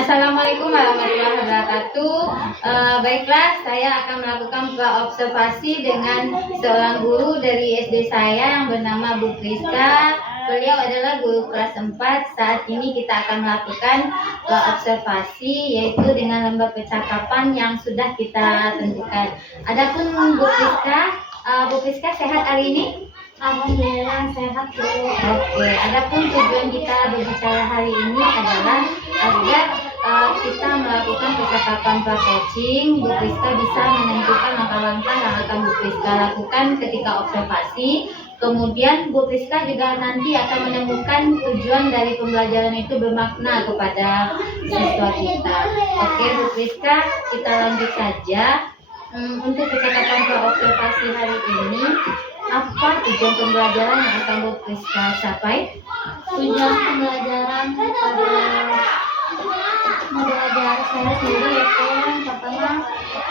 Assalamualaikum warahmatullahi wabarakatuh. Baiklah, saya akan melakukan observasi dengan seorang guru dari SD saya yang bernama Bu Priska. Beliau adalah guru kelas 4. Saat ini kita akan melakukan observasi yaitu dengan lembar percakapan yang sudah kita tentukan. Adapun Bu Priska sehat hari ini? Alhamdulillah sehat Bu. Oke, adapun tujuan kita berbicara hari ini adalah agar kita melakukan percakapan pra-coaching. Bu Priska bisa menentukan langkah-langkah yang akan Bu Priska lakukan ketika observasi. Kemudian Bu Priska juga nanti akan menemukan tujuan dari pembelajaran itu bermakna kepada siswa kita. Oke Bu Priska, kita lanjut saja. Untuk percakapan pra-observasi hari ini, apa tujuan pembelajaran yang akan Bu Priska capai? Tujuan pembelajaran pada belajar saya sendiri yaitu yang pertama,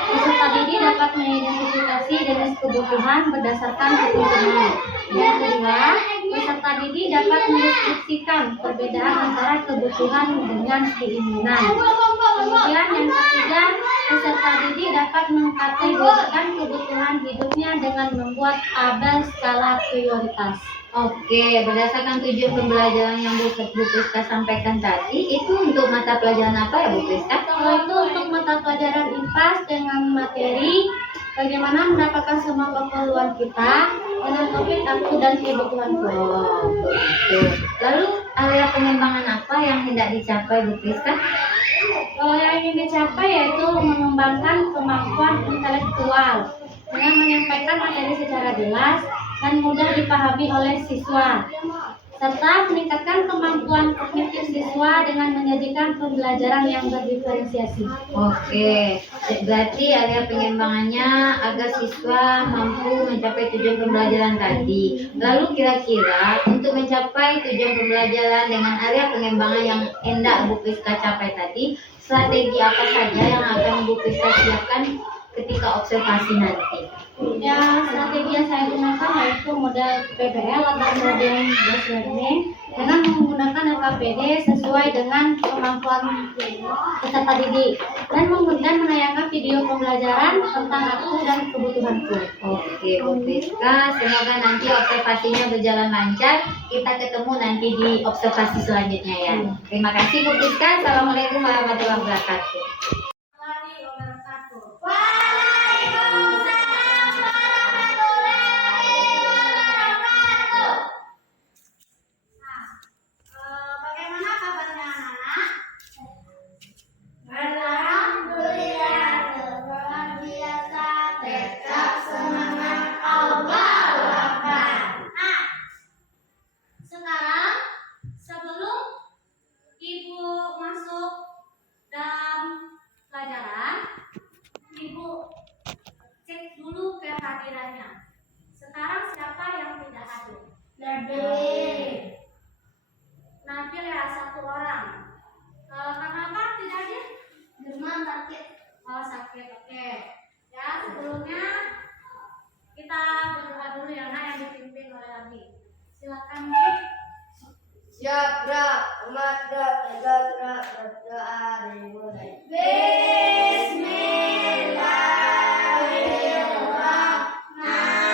peserta didik dapat mengidentifikasi jenis kebutuhan berdasarkan kebutuhan. Yang kedua, peserta didik dapat mendeskripsikan perbedaan antara kebutuhan dengan keinginan. Kemudian yang ketiga, peserta didik dapat mengkategorikan kebutuhan hidupnya dengan membuat tabel skala prioritas. Oke, berdasarkan tujuan pembelajaran yang Bu Priska sampaikan tadi, itu untuk mata pelajaran apa ya Bu Priska? Itu untuk mata pelajaran IPAS dengan materi bagaimana mendapatkan semua keperluan kita dengan topik aku dan kebutuhanku. Oh, begitu. Lalu area pengembangan apa yang hendak dicapai Bu Priska? Yang ingin dicapai yaitu mengembangkan kemampuan intelektual dengan menyampaikan materi secara jelas dan mudah dipahami oleh siswa, serta meningkatkan kemampuan kognitif siswa dengan menyajikan pembelajaran yang berdiferensiasi. Oke, berarti area pengembangannya agar siswa mampu mencapai tujuan pembelajaran tadi. Lalu kira-kira untuk mencapai tujuan pembelajaran dengan area pengembangan yang hendak Bu Priska capai tadi, strategi apa saja yang akan Bu Priska siapkan ketika observasi nanti? Ya, strategi yang saya gunakan yaitu model PBL atau model based learning dengan menggunakan LKPD sesuai dengan kemampuan peserta didik dan menayangkan video pembelajaran tentang aku dan kebutuhanku. Oke, Bu Priska, semoga nanti observasinya berjalan lancar. Kita ketemu nanti di observasi selanjutnya ya. Terima kasih Bu Priska. Assalamualaikum warahmatullahi wabarakatuh. Bagaimana kabarnya anak-anak? Alhamdulillah, luar biasa, tetap semangat, Allahu Akbar. Nah, sekarang sebelum Ibu masuk dalam pelajaran, Ibu cek dulu kehadirannya. Sekarang siapa yang tidak hadir? Nabil ya, 1 orang. Kenapa tidak hadir? Firman sakit. Oh, sakit, oke. Ya, sebelumnya kita berdoa dulu ya, Nak, yang dipimpin oleh Abi. Silakan, Bu. Syabra, umatda, tadadra, berdoa dimulai. Bismillahirrahmanirrahim.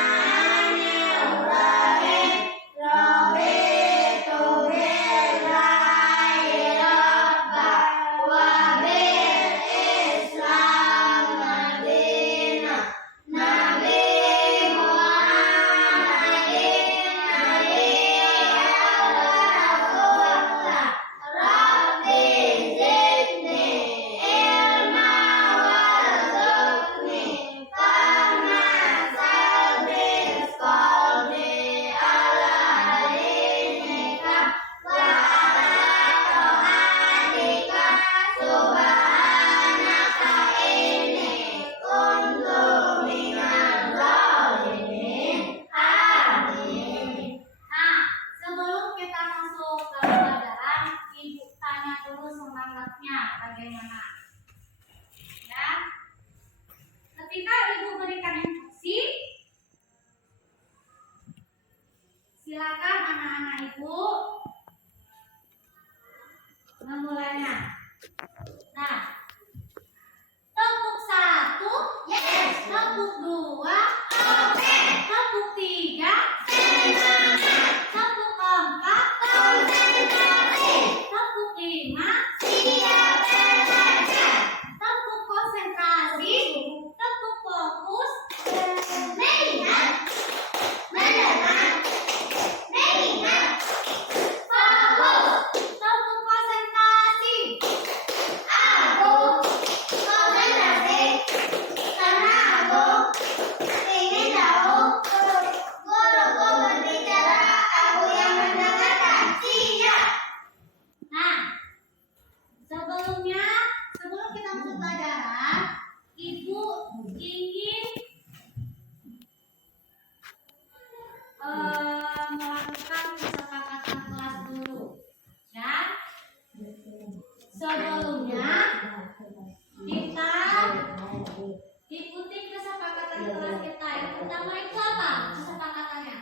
kelas kita. Yang pertama itu apa kesepakatannya?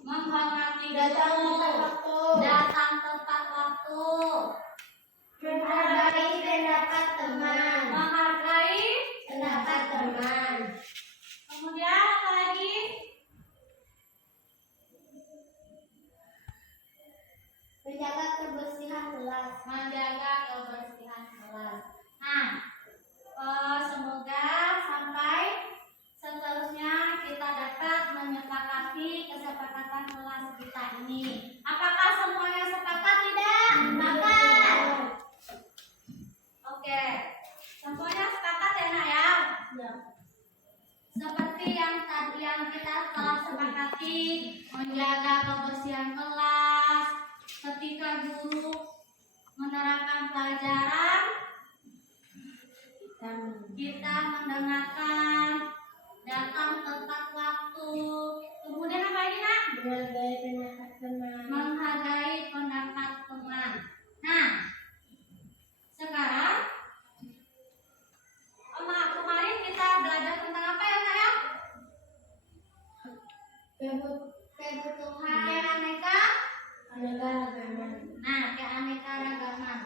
Menghormati Datang guru, tepat waktu. datang tepat waktu, Menghargai pendapat teman. menghargai. Pendapat teman. Kemudian apa lagi? Menjaga kebersihan kelas. Menjaga kebersihan kelas. Nah, semoga sampai seterusnya kita dapat menyepakati kesepakatan kelas kita ini. Apakah semuanya sepakat tidak? Sepakat. Oke, semuanya sepakat ya nak ya? Ya. Seperti yang tadi yang kita telah sepakati, menjaga kebersihan kelas, ketika guru menerangkan pelajaran, kita mendengarkan, datang tepat waktu. Kemudian apa lagi nak? Menghargai pendapat teman. Menghargai pendapat teman. Nah, sekarang kemarin kita belajar tentang apa ya nak ya? Kebutuhan. Keaneka. Keanekaragaman. Nah, keanekaragaman.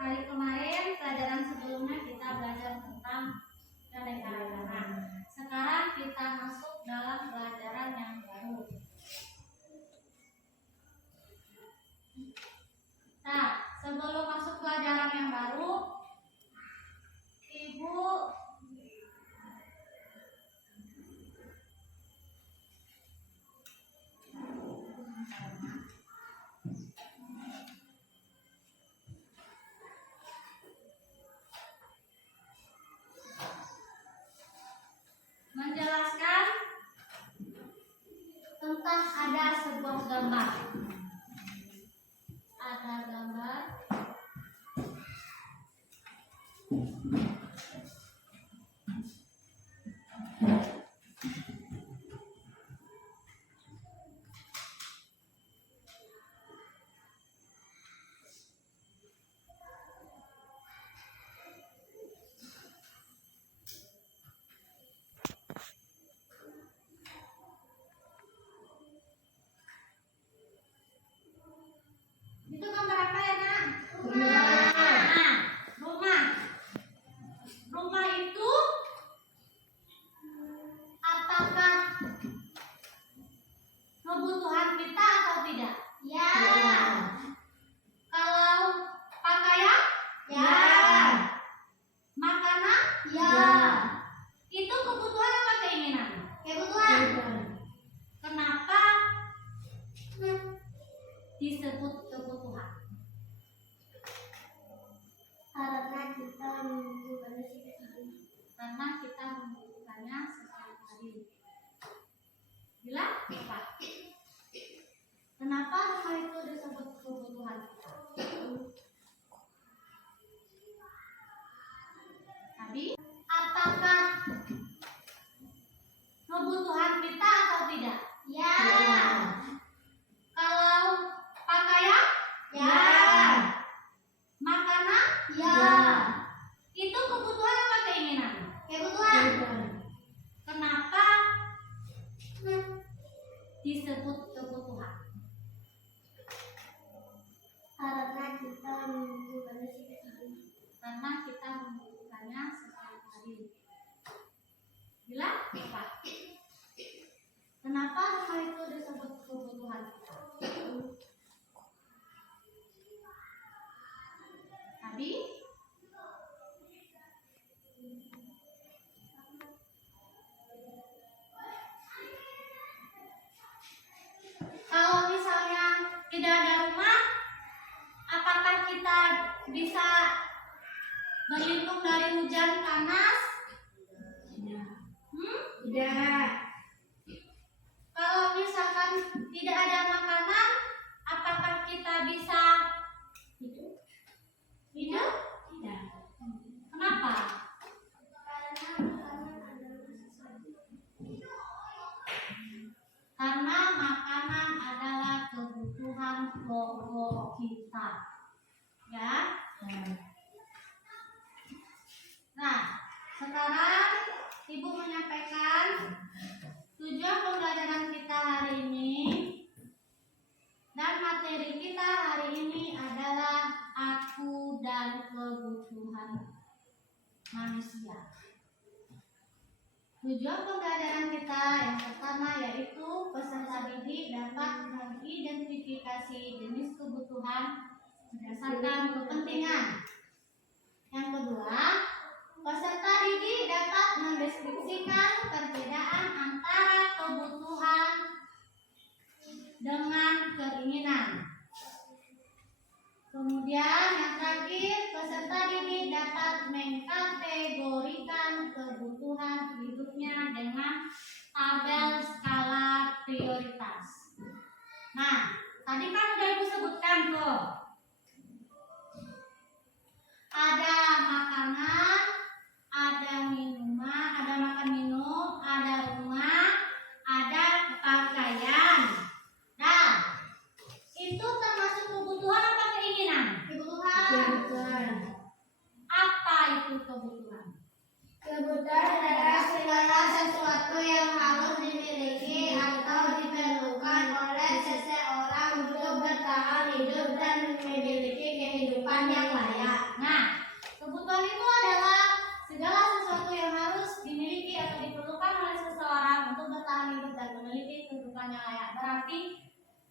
Kali kemarin pelajaran sebelumnya kita belajar tentang keanekaragaman. Sekarang kita masuk dalam pelajaran yang baru. Nah, sebelum masuk pelajaran yang baru, Ibu menjelaskan tentang ada sebuah gambar. Ada gambar itu gambar apa ya nak? Nah, rumah. Rumah itu apakah kebutuhan kita atau tidak? Ya. Kalau pakaian, Ya. makanan, Ya. itu kebutuhan apa keinginan? Kebutuhan. Kenapa disebut kebutuhan? Karena kita membutuhkannya setiap hari. Karena kita membutuhkannya setiap hari. Bila? Apa? Kenapa rumah itu disebut kebutuhan kita? Tadi, apakah kebutuhan kita atau tidak? Ya. Kalau pakaian, Ya. makanan, Ya. itu kebutuhan apa keinginan? Kebutuhan. Kenapa disebut kebutuhan? Karena kita membutuhkannya setiap hari. Karena kita membutuhkannya setiap hari. Bila? Apa? Kenapa rumah itu disebut kebutuhan kita? Tadi? Kalau misalnya tidak ada rumah, apakah kita bisa berlindung dari hujan panas? Tidak. Kalau misalkan tidak ada makanan, apakah kita bisa hidup? Hidup? Tidak. Kenapa? Karena makanan adalah kebutuhan pokok kita. Ya. Ibu menyampaikan tujuan pembelajaran kita hari ini dan materi kita hari ini adalah aku dan kebutuhan manusia. Tujuan pembelajaran kita yang pertama yaitu peserta didik dapat mengidentifikasi jenis kebutuhan berdasarkan kepentingan. Yang kedua, peserta didik dapat mendeskripsikan perbedaan antara kebutuhan dengan keinginan. Kemudian yang terakhir, peserta didik dapat mengkategorikan kebutuhan hidupnya dengan tabel skala prioritas. Nah, tadi kan udah Ibu sebutkan tuh. Ada makanan, ada minuman, ada makan minum, ada rumah, ada pakaian. Nah, itu termasuk kebutuhan apa keinginan? Kebutuhan. Apa itu kebutuhan? Kebutuhan adalah segala sesuatu yang harus dimiliki atau diperlukan oleh seseorang untuk bertahan hidup dan memiliki kehidupan yang layak. Nah, kebutuhan itu adalah segala sesuatu yang harus dimiliki atau diperlukan oleh seseorang untuk bertahan hidup dan memiliki kehidupan yang layak. Berarti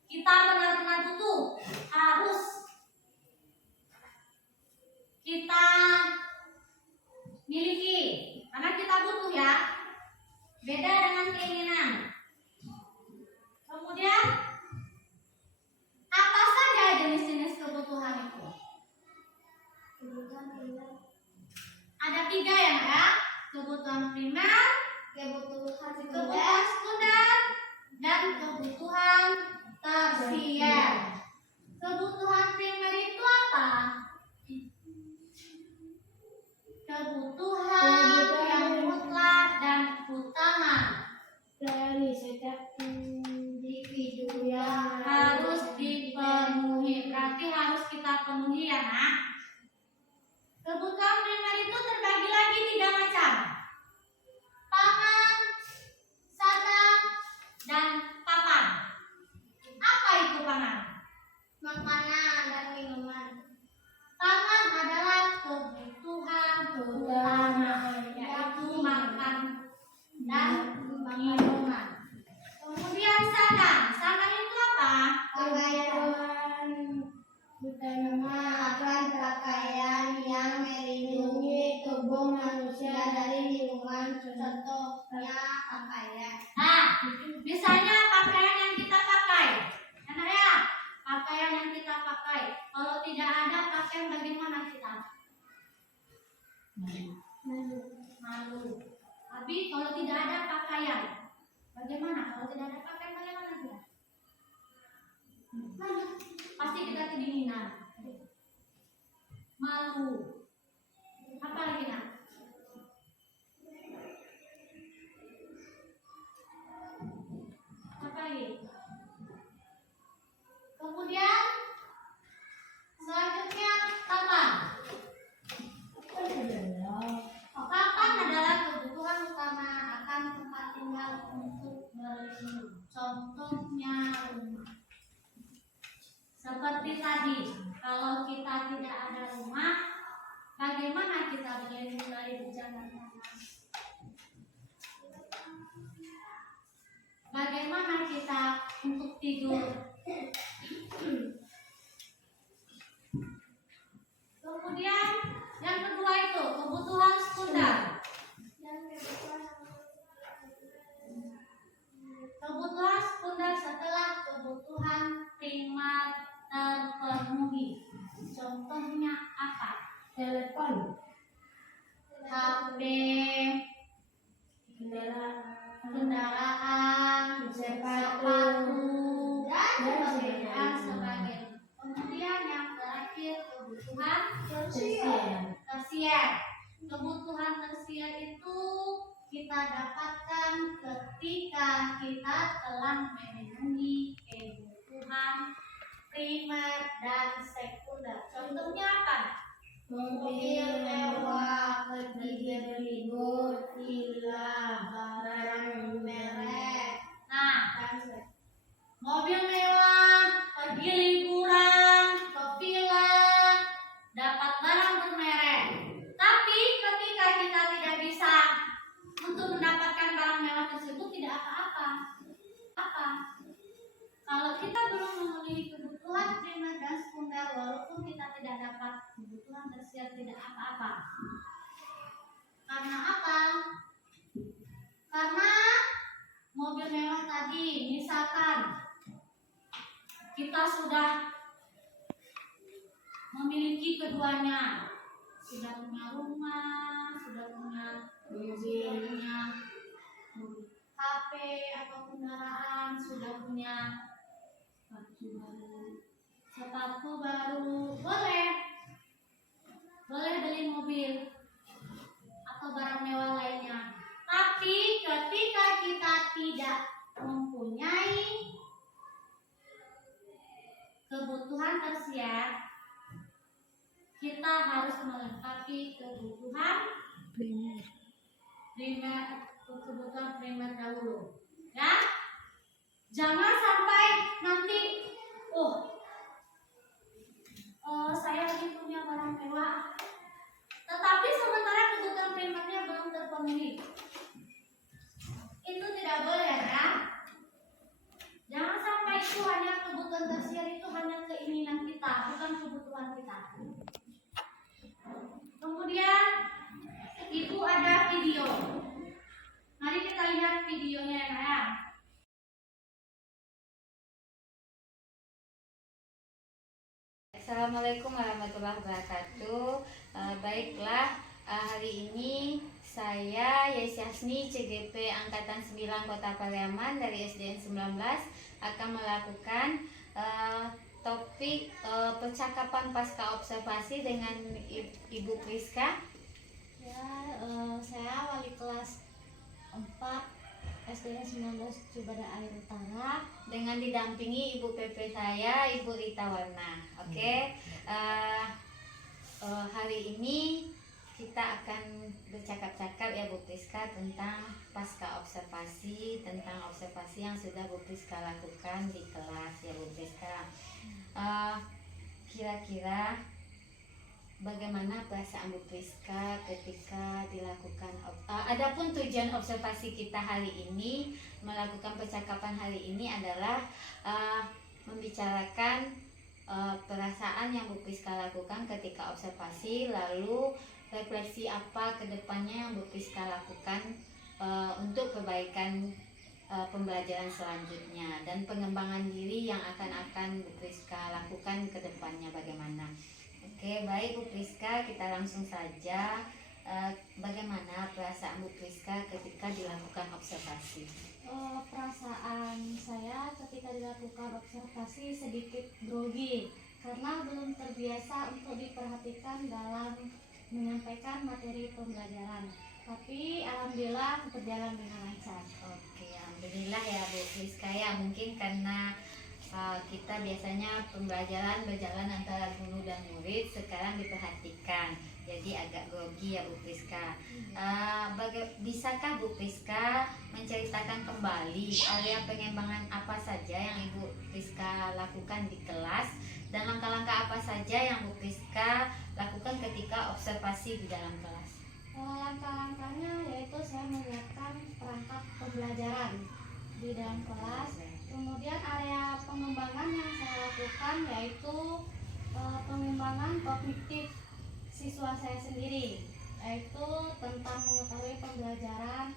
kita benar-benar butuh, harus kita miliki, karena kita butuh ya. Beda dengan keinginan. Kemudian apa saja jenis-jenis kebutuhan itu? Ada 3 ya, Mbak. Kebutuhan primer, kebutuhan sekunder, dan kebutuhan tersier. Kebutuhan primer itu apa? Kebutuhan yang mutlak dan utama Dari setiap individu yang harus dipenuhi. Berarti harus kita penuhi ya, Nak. Kebutuhan primer itu terbagi lagi 3 macam. Pangan, sandang, dan papan. Apa itu pangan? makanan dan minuman. Pangan adalah kebutuhan utama, yaitu makan dan minuman. Kemudian sandang. Sandang itu apa? Pakaian utama akan pakaian yang melindungi tubuh manusia dari lingkungan, contohnya pakaian. Nah, misalnya pakaian yang kita pakai. Enak ya? Pakaian yang kita pakai. Kalau tidak ada pakaian, bagaimana kita? Malu. Tapi kalau tidak ada pakaian, bagaimana? Kalau tidak ada pakaian, bagaimana kita? Malu. Pasti kita kedinginan. Malu. Apa lagi, Nak? Apa lagi? Kemudian selanjutnya papan. Papan adalah kebutuhan utama akan tempat tinggal untuk berlindung. Contohnya rumah. Seperti tadi, kalau kita tidak ada rumah, bagaimana kita berlindung dari bencana panas? Bagaimana kita untuk tidur? Kemudian yang kedua itu kebutuhan sekunder. Kebutuhan sekunder setelah kebutuhan primer terpenuhi. Contohnya apa? Telepon, HP, kendaraan, sepatu, dan sebagainya. Kemudian yang terakhir kebutuhan tersier. Kebutuhan tersier itu kita dapatkan ketika kita telah memenuhi kebutuhan primer dan sekunder. Contohnya apa? mobil mewah, pergi berlibur, villa, barang merek. Nah, mobil mewah, pergi liburan, ke villa, dapat barang bermerek. Tapi ketika kita tidak bisa untuk mendapatkan barang mewah tersebut, tidak apa-apa. Kalau kita belum memenuhi kebutuhan primer dan sekunder, walaupun kita tidak dapat kebutuhan tersier, tidak apa-apa. Karena apa? Karena mobil mewah tadi, misalkan kita sudah memiliki keduanya, sudah punya rumah, sudah punya HP atau kendaraan, sudah punya sepatu baru, boleh beli mobil atau barang mewah lainnya. Tapi ketika kita tidak mempunyai kebutuhan tersier, kita harus melengkapi kebutuhan primer dahulu, ya. Jangan sampai nanti, saya lagi punya barang mewah, tetapi sementara kebutuhan primernya belum terpenuhi. Itu tidak boleh, ya. Jangan sampai itu hanya kebutuhan tersier, itu hanya keinginan kita, bukan kebutuhan kita. Kemudian ibu ada video. Mari kita lihat videonya, ya. Assalamualaikum warahmatullahi wabarakatuh. Baiklah, hari ini saya Yesyasni CGP Angkatan 9 Kota Pariaman dari SDN 19 akan melakukan topik percakapan pasca observasi dengan Ibu Priska. Ya, saya wali kelas 4 SDN 19 Cibada Air Utara dengan didampingi Ibu PP saya, Ibu Rita Warna. Oke. Hari ini kita akan bercakap-cakap ya Bu Priska tentang pasca observasi, tentang observasi yang sudah Bu Priska lakukan di kelas ya Bu Priska. Kira-kira bagaimana perasaan Bu Priska ketika dilakukan adapun tujuan observasi kita hari ini, melakukan percakapan hari ini adalah membicarakan perasaan yang Bu Priska lakukan ketika observasi, lalu refleksi apa kedepannya yang Bu Priska lakukan untuk perbaikan pembelajaran selanjutnya, dan pengembangan diri yang akan Bu Priska lakukan kedepannya bagaimana. Oke, baik Bu Priska, kita langsung saja. Bagaimana perasaan Bu Priska ketika dilakukan observasi? Perasaan saya ketika dilakukan observasi sedikit grogi karena belum terbiasa untuk diperhatikan dalam menyampaikan materi pembelajaran. Tapi alhamdulillah berjalan dengan lancar. Oke, alhamdulillah ya Bu Priska ya. Mungkin karena kita biasanya pembelajaran berjalan antara guru dan murid, sekarang diperhatikan, jadi agak grogi ya Bu Priska. Bisakah Bu Priska menceritakan kembali area pengembangan apa saja yang Ibu Priska lakukan di kelas, dan langkah-langkah apa saja yang Bu Priska lakukan ketika observasi di dalam kelas? Langkah-langkahnya yaitu saya menyiapkan perangkat pembelajaran di dalam kelas. Kemudian area pengembangan yang saya lakukan yaitu pengembangan kognitif siswa saya sendiri, yaitu tentang mengetahui pembelajaran,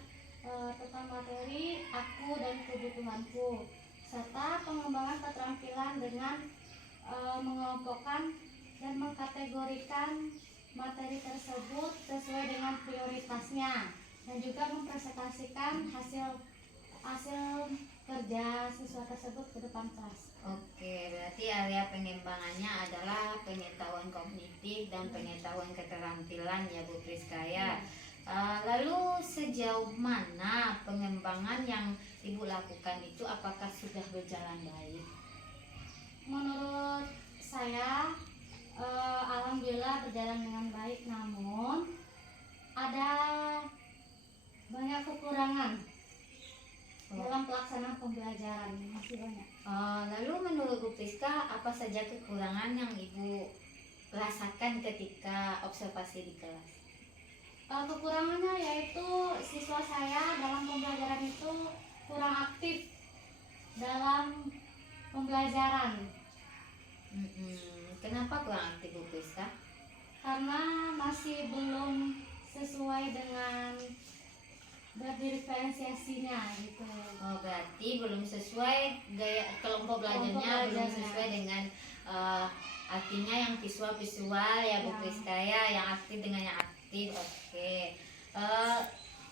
tentang materi, aku dan kebutuhanku, serta pengembangan keterampilan dengan mengelompokkan dan mengkategorikan materi tersebut sesuai dengan prioritasnya, dan juga mempresentasikan hasil kerja siswa tersebut ke depan kelas. Oke, berarti area pengembangannya adalah pengetahuan kognitif dan pengetahuan keterampilan ya Bu Priska ya. Lalu sejauh mana pengembangan yang Ibu lakukan itu, apakah sudah berjalan baik? Menurut saya Alhamdulillah berjalan dengan baik, namun ada banyak kekurangan dalam pelaksanaan pembelajaran, masih banyak. Lalu menurut Bu Priska, apa saja kekurangan yang Ibu rasakan ketika observasi di kelas? Kekurangannya yaitu siswa saya dalam pembelajaran itu kurang aktif dalam pembelajaran. Kenapa kurang aktif Bu Priska? Karena masih belum sesuai dengan berdiferensiasinya gitu. Berarti belum sesuai gaya kelompok belajarnya, belum sesuai dengan artinya yang visual ya Bu Priska ya, yang aktif dengan yang aktif. Oke.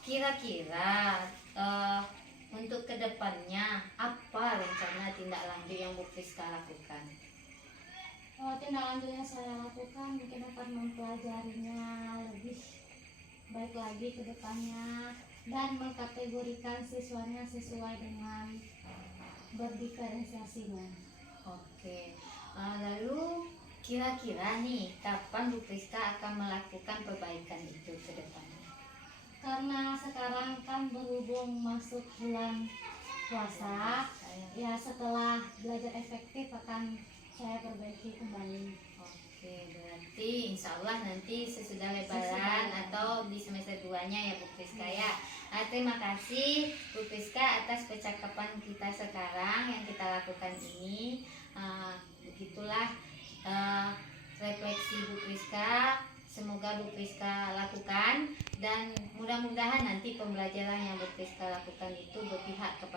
Kira-kira untuk kedepannya apa rencana tindak lanjut yang Bu Priska lakukan? Tindak lanjut yang saya lakukan mungkin akan mempelajarinya lebih baik lagi ke depannya dan mengkategorikan siswanya sesuai dengan berdiferensiasinya. Oke. Lalu kira-kira nih kapan Bu Priska akan melakukan perbaikan itu ke depannya? Karena sekarang kan berhubung masuk bulan puasa, ya setelah belajar efektif akan saya perbaiki kembali. Oke, berarti insya Allah nanti sesudah lebaran atau di semester 2-nya ya Bu Priska ya. Terima kasih Bu Priska atas percakapan kita sekarang yang kita lakukan ini. Begitulah refleksi Bu Priska. Semoga Bu Priska lakukan dan mudah-mudahan nanti pembelajaran yang Bu Priska lakukan itu berpihak kepada